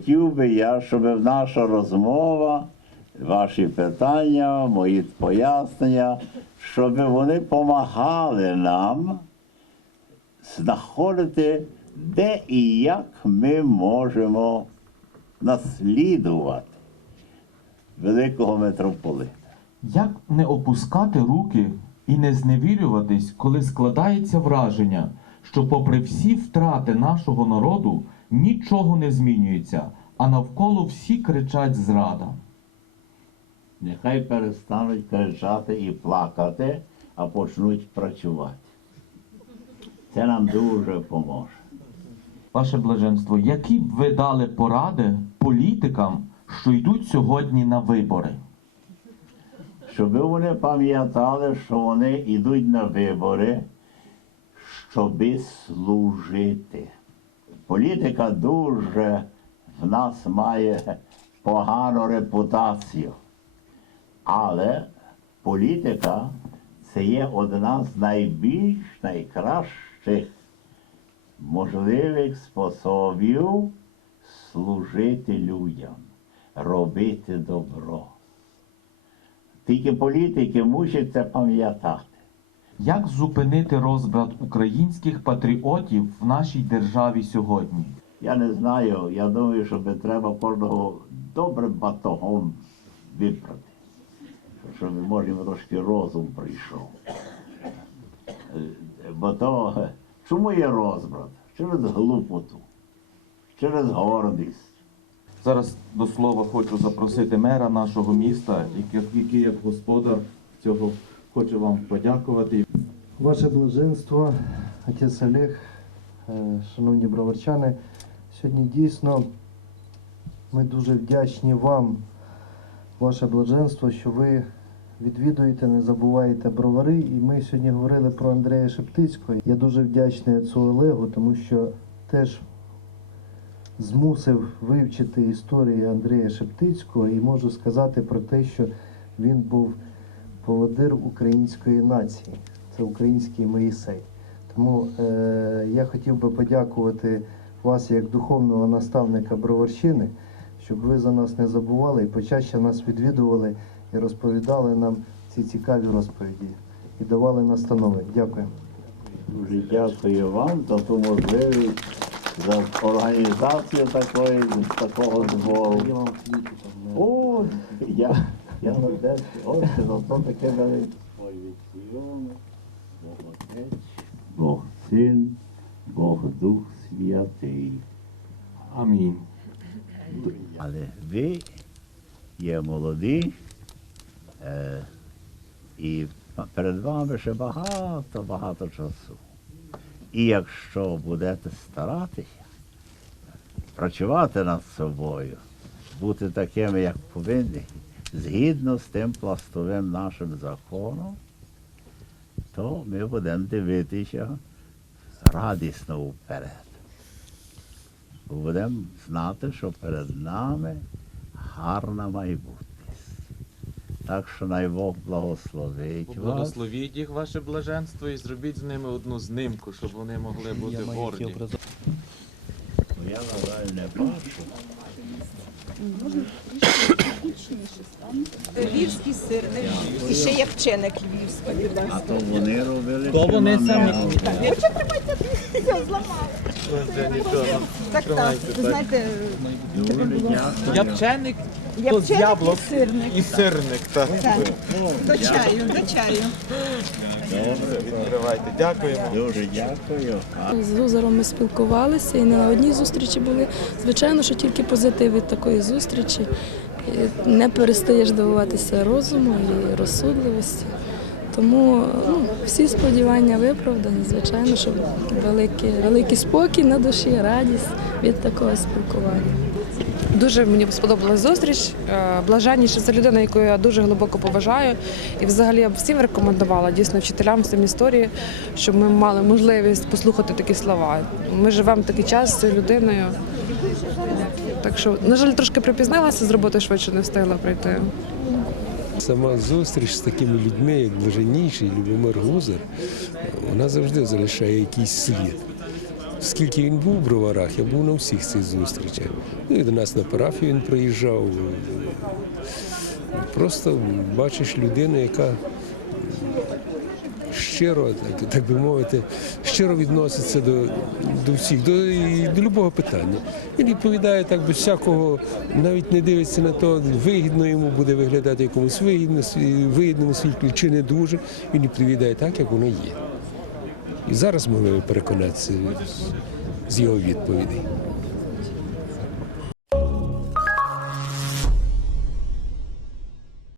хотів би я, щоб наша розмова, ваші питання, мої пояснення, щоб вони допомагали нам знаходити, де і як ми можемо наслідувати великого митрополита. Як не опускати руки і не зневірюватись, коли складається враження, що попри всі втрати нашого народу нічого не змінюється, а навколо всі кричать зрада. Нехай перестануть кричати і плакати, а почнуть працювати. Це нам дуже поможе. Ваше блаженство, які б ви дали поради політикам, що йдуть сьогодні на вибори? Щоб вони пам'ятали, що вони йдуть на вибори, щоби служити. Політика дуже в нас має погану репутацію. Але політика це є одна з найбільш найкращих можливих способів служити людям, робити добро. Тільки політики мусять це пам'ятати. Як зупинити розбрат українських патріотів в нашій державі сьогодні? Я не знаю, я думаю, що би треба кожного добрим батогом вибрати. Щоб може трошки розум прийшов. Е, Бо то чому є розбрат? Через глупоту, через гордість. Зараз до слова хочу запросити мера нашого міста, який як господар цього хоче вам подякувати. Ваше блаженство, отець Олег, е, шановні броварчани, сьогодні дійсно ми дуже вдячні вам, ваше блаженство, що ви відвідуєте, не забуваєте бровари. І ми сьогодні говорили про Андрея Шептицького. Я дуже вдячний отцу Олегу, тому що теж змусив вивчити історію Андрія Шептицького і можу сказати про те, що він був поводир української нації. Це український Моїсей. Тому е, я хотів би подякувати вас як духовного наставника Броварщини, щоб ви за нас не забували і почаще нас відвідували і розповідали нам ці цікаві розповіді і давали настанови. Дякую. Дуже дякую вам за ту можливість, за організацію такої, такого збору. О, я, я на десь, ось за то таке велике. Бог Отець, Бог Син, Бог Дух Святий. Амінь. Але ви є молоді, е, і перед вами ще багато, багато часу. І якщо будете старатися, працювати над собою, бути такими, як повинні, згідно з тим пластовим нашим законом, то ми будемо дивитися радісно вперед. Будемо знати, що перед нами гарна майбутність. Так що най Бог благословить вас. Благословіть їх, ваше блаженство, і зробіть з ними одну знимку, щоб вони могли бути горді. Я, на жаль, не бачу. Львівський сирник. І ще є вченик львівський, будь А ласка. то вони робили. То вони самі. робили? Все, зламав. Так, так. Ви знаєте, дякую. Ябченик є то вченик яблук і сирник. і сирник. Так. Так. До чаю, до чаю. Відкривайте. Дякуємо. Дуже дякую. З Гузаром ми спілкувалися і не на одній зустрічі були. Звичайно, що тільки позитив від такої зустрічі. Не перестаєш дивуватися розуму і розсудливості. Тому ну, всі сподівання виправдані, звичайно, що великий, великий спокій на душі, радість від такого спілкування. Дуже мені сподобалась зустріч. Е, Блаженніше це людина, яку я дуже глибоко поважаю. І взагалі я б всім рекомендувала дійсно вчителям з історії, щоб ми мали можливість послухати такі слова. Ми живемо такий час з цією людиною. Так що, на жаль, трошки припізнилася з роботи, швидше не встигла прийти. Сама зустріч з такими людьми, як Блаженніший, Любомир Гузар, вона завжди залишає якийсь слід. скільки він був у броварах, я був на всіх цих зустрічах. Ну і до нас на парафію він приїжджав. Просто бачиш людину, яка щиро, так, би мовити, щиро відноситься до, до всіх, до, до любого питання. Він відповідає так без всякого, навіть не дивиться на то, вигідно йому буде виглядати якомусь вигідно, вигідному світлі чи не дуже. Він відповідає так, як воно є. І зараз могли переконатися з його відповідей.